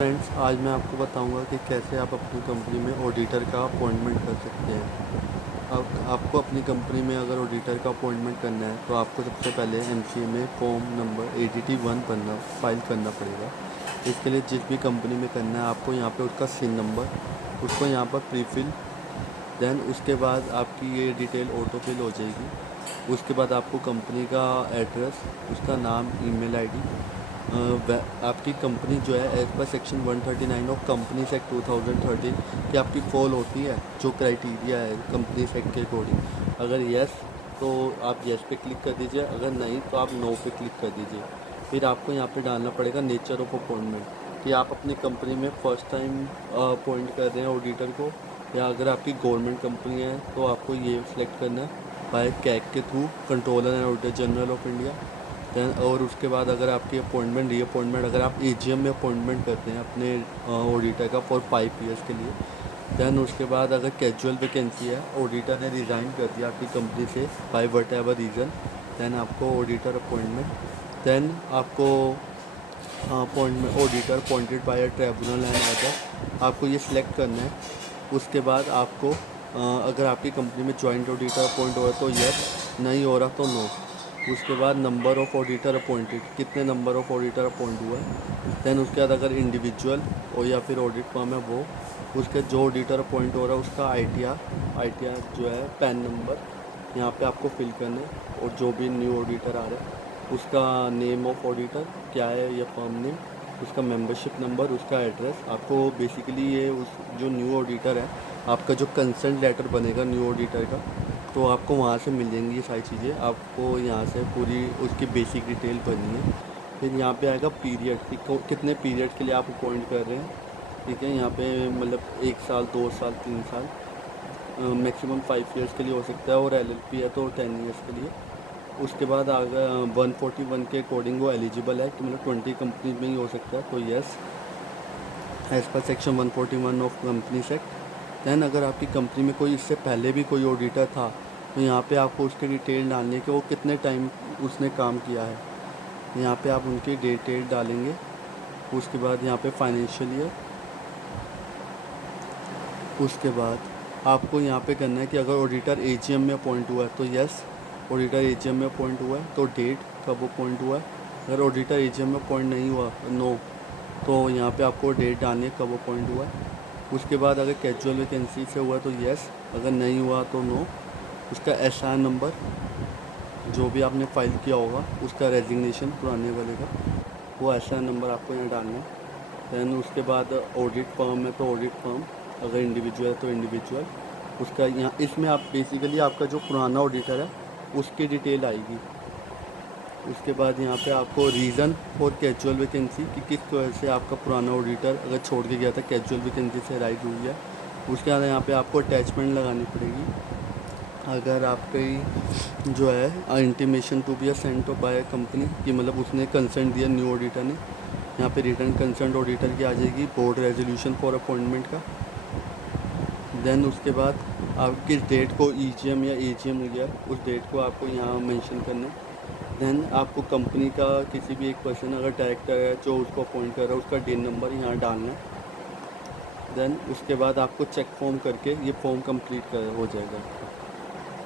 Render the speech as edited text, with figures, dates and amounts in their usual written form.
Friends, आज मैं आपको बताऊंगा कि कैसे आप अपनी कंपनी में ऑडिटर का अपॉइंटमेंट कर सकते हैं। अब आपको अपनी कंपनी में अगर ऑडिटर का अपॉइंटमेंट करना है तो आपको सबसे पहले एमसीए में फॉर्म नंबर ADT 1 फाइल करना पड़ेगा। इसके लिए जिस भी कंपनी में करना है आपको यहाँ पे उसका सिन नंबर उसको यहाँ पर प्रीफिल, देन उसके बाद आपकी ये डिटेल ऑटो फिल हो जाएगी। उसके बाद आपको कंपनी का एड्रेस, उसका नाम, ईमेल आईडी, आपकी कंपनी जो है as per section 139 of companies act 2013 की आपकी फॉल होती है जो क्राइटेरिया है कंपनीज एक्ट के अकॉर्डिंग। अगर यस तो आप यस पे क्लिक कर दीजिए, अगर नहीं तो आप नो पे क्लिक कर दीजिए। फिर आपको यहाँ पे डालना पड़ेगा नेचर ऑफ अपॉइंटमेंट कि आप अपनी कंपनी में फ़र्स्ट टाइम अपॉइंट कर रहे हैं ऑडिटर को, या अगर आपकी गवर्नमेंट कंपनी है तो आपको ये सिलेक्ट करना है बाय कैग के through, controller and auditor general of India. Then और उसके बाद अगर आपकी अपॉइंटमेंट रीअपॉइंटमेंट अगर आप AGM में अपॉइंटमेंट करते हैं अपने ऑडिटर का फॉर 5 ईयर्स के लिए, दैन उसके बाद अगर कैजुअल वैकेंसी है, ऑडिटर ने रिज़ाइन कर दिया आपकी कंपनी से by whatever reason, then आपको ऑडिटर अपॉइंटमेंट, दैन आपको appointment auditor appointed by a tribunal and other, आपको ये सिलेक्ट करना है। उसके बाद आपको अगर आपकी कंपनी में जॉइंट ऑडिटर अपॉइंट हो रहा है तो यस, नहीं हो रहा तो नो। उसके बाद नंबर ऑफ़ ऑडिटर अपॉइंटेड, कितने नंबर ऑफ़ ऑडिटर अपॉइंट हुआ है। दैन उसके बाद अगर इंडिविजुअल और या फिर ऑडिट फर्म है वो, उसके जो ऑडिटर अपॉइंट हो रहा है उसका ITR जो है पैन नंबर यहाँ पे आपको फिल करना है। और जो भी न्यू ऑडिटर आ रहा है उसका नेम ऑफ़ ऑडिटर क्या है या फर्म नेम, उसका मेंबरशिप नंबर, उसका एड्रेस। आपको बेसिकली ये उस जो न्यू ऑडिटर है आपका जो कंसर्न लेटर बनेगा न्यू ऑडिटर का, तो आपको वहाँ से मिल जाएंगी ये सारी चीज़ें। आपको यहाँ से पूरी उसकी बेसिक डिटेल भरनी है। फिर यहाँ पे आएगा पीरियड कि कितने पीरियड के लिए आप अपॉइंट कर रहे हैं। ठीक है, यहाँ पे मतलब 1 साल, 2 साल, 3 साल, मैक्सिमम 5 ईयर्स के लिए हो सकता है, और LLP है तो 10 ईयर्स के लिए। उसके बाद आगे 141 के अकॉर्डिंग वो एलिजिबल है कि मतलब 20 कंपनी में ही हो सकता है तो yes, as per section 141 of companies act. Then अगर आपकी कंपनी में कोई इससे पहले भी कोई ऑडिटर था तो यहाँ पे आपको उसके डिटेल डालनी है कि वो कितने टाइम उसने काम किया है। यहाँ पे आप उनकी डिटेल डालेंगे। उसके बाद यहाँ पे फाइनेंशियल ईयर, उसके बाद आपको यहाँ पे करना है कि अगर ऑडिटर AGM में अपॉइंट हुआ है तो यस, ऑडिटर AGM में अपॉइंट हुआ है तो डेट कब अपॉइंट हुआ है। अगर ऑडिटर AGM में अपॉइंट नहीं हुआ, नो, तो यहाँ पे आपको डेट डालनी है कब अपॉइंट हुआ है। उसके बाद अगर कैजुअल वैकेंसी से हुआ तो यस, अगर नहीं हुआ तो नो। उसका SR नंबर जो भी आपने फ़ाइल किया होगा उसका रेजिग्नेशन पुराने वाले का, वो SR नंबर आपको यहाँ डालना है। दैन उसके बाद ऑडिट फर्म है तो ऑडिट फर्म, अगर इंडिविजुअल है तो इंडिविजुअल, उसका यहाँ इसमें आप बेसिकली आपका जो पुराना ऑडिटर है उसकी डिटेल आएगी। उसके बाद यहाँ पे आपको रीज़न फॉर कैजुअल वैकेंसी कि किस वजह से आपका पुराना ऑडिटर अगर छोड़ के गया था, कैजुअल वैकेंसी से राइज हुई है। उसके बाद यहाँ पे आपको अटैचमेंट लगानी पड़ेगी। अगर आपकी जो है intimation to be sent by company कि मतलब उसने कंसेंट दिया न्यू ऑडिटर ने, यहाँ पे रिटर्न कंसेंट ऑडिटर की आ जाएगी, बोर्ड रेजोल्यूशन फॉर अपॉइंटमेंट का। देन उसके बाद आप किस डेट को EGM या AGM हो गया उस डेट को आपको यहाँ मेंशन करना है। देन आपको कंपनी का किसी भी एक पर्सन अगर डायरेक्टर है जो उसको अपॉइंट कर रहा है उसका DIN नंबर यहाँ डालना है। देन उसके बाद आपको चेक फॉर्म करके ये फॉर्म कंप्लीट कर हो जाएगा।